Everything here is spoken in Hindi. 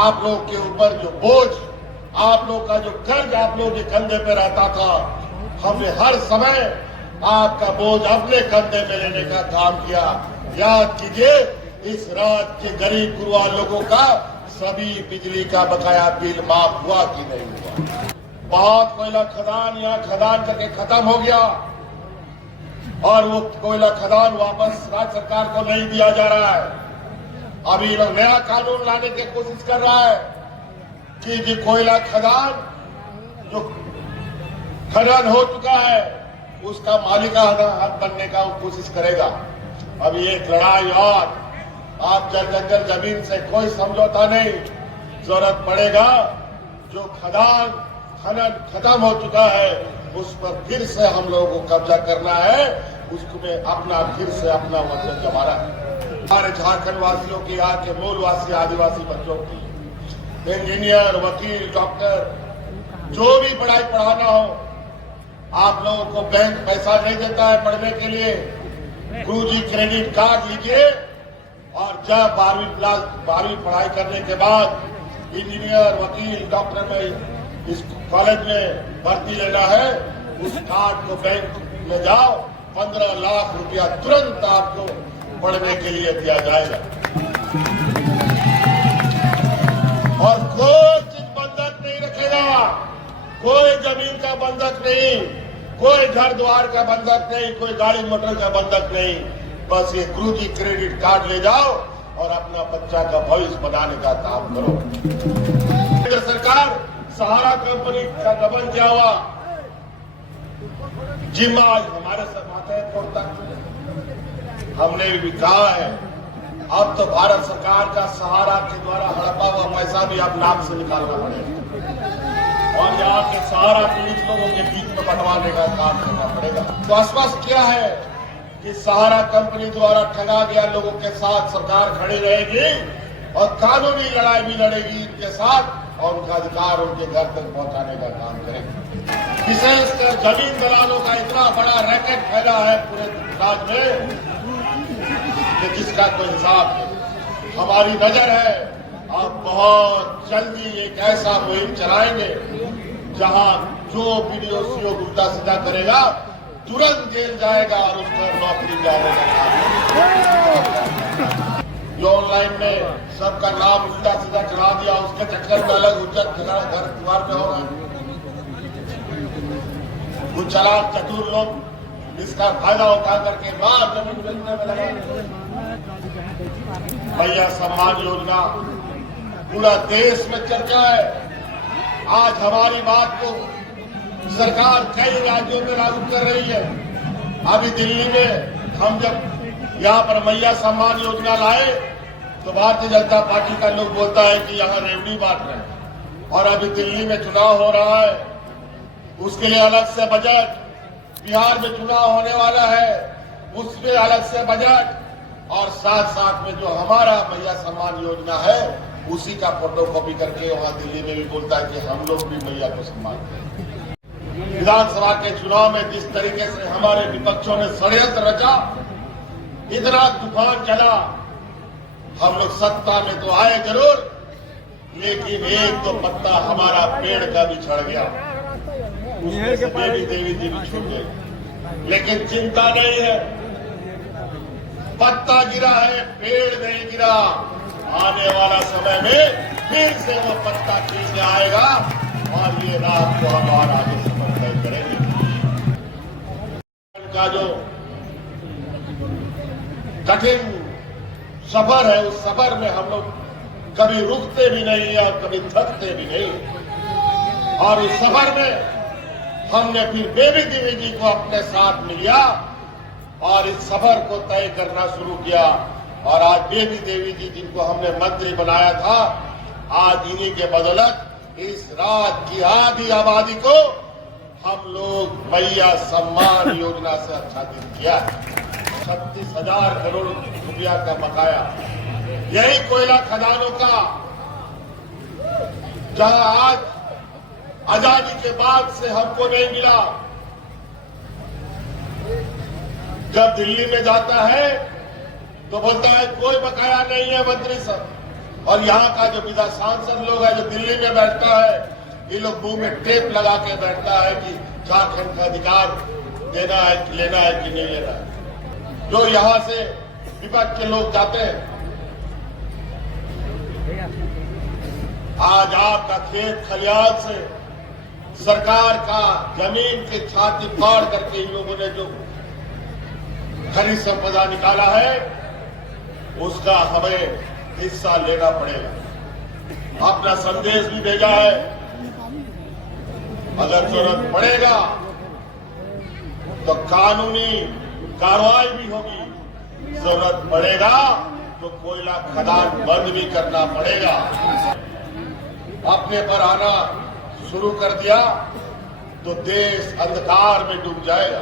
आप लोग के ऊपर जो बोझ, आप लोग का जो कर्ज आप लोग के कंधे पे रहता था, हमने हर समय आपका बोझ अपने कंधे में लेने का काम किया। याद कीजिए, इस राज्य के गरीब गुरबा लोगों का सभी बिजली का बकाया बिल माफ हुआ कि नहीं हुआ। बहुत कोयला खदान यहाँ खदान करके खत्म हो गया और वो कोयला खदान वापस राज्य सरकार को नहीं दिया जा रहा है। अभी लोग नया कानून लाने की कोशिश कर रहा है कि जो कोयला खदान जो खनन हो चुका है उसका मालिका हक बनने का वो कोशिश करेगा। अभी एक लड़ाई और, आप जंगल जमीन से कोई समझौता नहीं, जरूरत पड़ेगा जो खदान खनन खत्म हो चुका है उस पर फिर से हम लोगों को कब्जा करना है, उसमें अपना फिर से अपना मतलब जमाना है। हमारे झारखंड वासियों की, यहाँ के मूलवासी आदिवासी बच्चों की, इंजीनियर, वकील, डॉक्टर, जो भी पढ़ाई पढ़ाना हो, आप लोगों को बैंक पैसा नहीं देता है पढ़ने के लिए। गुरुजी क्रेडिट कार्ड लीजिए और जब 12वीं पढ़ाई करने के बाद इंजीनियर, वकील, डॉक्टर में इस कॉलेज में भर्ती लेना है, उस कार्ड को बैंक में जाओ, 15 लाख रुपया तुरंत आपको पढ़ने के लिए दिया जाएगा। और कोई चीज बंधक नहीं रखेगा, कोई जमीन का बंधक नहीं, कोई घर द्वार का बंधक नहीं, कोई गाड़ी मोटर का बंधक नहीं। बस ये गुरुजी क्रेडिट कार्ड ले जाओ और अपना बच्चा का भविष्य बनाने का काम करो। केंद्र सरकार सहारा कंपनी का दमन किया हुआ जिम्मा आज हमारे सर माथे है छोड़ता। हमने भी कहा है अब तो भारत सरकार का सहारा के द्वारा हड़पा हुआ पैसा भी अब नाम से निकालना पड़ेगा और यहाँ के सहारा पीड़ित लोगों के बीच में बंटवाने का काम करना पड़ेगा। तो आश्वस्त किया है कि सहारा कंपनी द्वारा ठगा गया लोगों के साथ सरकार खड़ी रहेगी और कानूनी लड़ाई भी लड़ेगी इनके साथ और उनका अधिकार उनके घर तक पहुंचाने का काम करेंगे। विशेषकर जमीन दलालों का इतना बड़ा रैकेट फैला है पूरे राज्य में कि जिसका कोई हिसाब नहीं। हमारी नजर है अब बहुत जल्दी एक ऐसा मुहिम चलाएंगे जहां जो वीडियो सीओ उल्टा सीधा करेगा तुरंत जेल जाएगा और उसका नौकरी जाने का जो ऑनलाइन में सबका नाम उल्टा सीधा चढ़ा दिया, उसके चक्कर में अलग उज्जत घर द्वार पे हो रहा। कुछ चालाक चतुर लोग इसका फायदा उठा करके बाहर जमीन बेचने में लगा। भैया सम्मान योजना पूरा देश में चर्चा है। आज हमारी बात को सरकार कई राज्यों में लागू कर रही है। अभी दिल्ली में हम जब यहाँ पर मैया सम्मान योजना लाए तो भारतीय जनता पार्टी का लोग बोलता है कि यहाँ रेवड़ी बांट रहे हैं और अभी दिल्ली में चुनाव हो रहा है, उसके लिए अलग से बजट, बिहार में चुनाव होने वाला है उसमें अलग से बजट और साथ साथ में जो हमारा मैया सम्मान योजना है उसी का फोटोकॉपी करके वहां दिल्ली में भी बोलता है कि हम लोग भी मैया को सम्मान करें। विधानसभा के चुनाव में जिस तरीके से हमारे विपक्षों ने षड्यंत्र रचा, इतना तूफान चला, हम लोग सत्ता में तो आए जरूर लेकिन एक तो पत्ता हमारा पेड़ का भी झड़ गया, उसमें से देवी जी भी छूट गए। लेकिन चिंता नहीं है, पत्ता गिरा है, पेड़ नहीं गिरा। आने वाला समय में फिर से वो पत्ता खींचने आएगा और ये रात को हम और आगे सफर तय करेंगे। का जो कठिन सफर है उस सफर में हम लोग कभी रुकते भी नहीं और कभी थकते भी नहीं और उस सफर में हमने फिर बेबी देवी जी को अपने साथ लिया और इस सफर को तय करना शुरू किया और आज बेबी देवी जी जिनको हमने मंत्री बनाया था, आज इन्हीं के बदौलत इस राज्य की आधी आबादी को हम लोग मैया सम्मान योजना से आच्छादित किया। 36,000 करोड़ रुपया का बकाया यही कोयला खदानों का, जहां आज आजादी के बाद से हमको नहीं मिला। जब दिल्ली में जाता है तो बोलता है कोई बकाया नहीं है मंत्री साहब, और यहाँ का जो विधान सांसद लोग है जो दिल्ली में बैठता है, ये लोग मुंह में टेप लगा के बैठता है कि झारखंड का अधिकार देना है कि लेना है कि नहीं लेना है। जो यहाँ से विपक्ष के लोग जाते हैं, आज आपका खेत खलियान से सरकार का जमीन के छाती फाड़ करके इन लोगों ने जो खनिज संपदा निकाला है, उसका हमें हिस्सा लेना पड़ेगा। अपना संदेश भी भेजा है, अगर जरूरत पड़ेगा तो कानूनी कार्रवाई भी होगी, जरूरत पड़ेगा तो कोयला खदान बंद भी करना पड़ेगा। अपने पर आना शुरू कर दिया तो देश अंधकार में डूब जाएगा।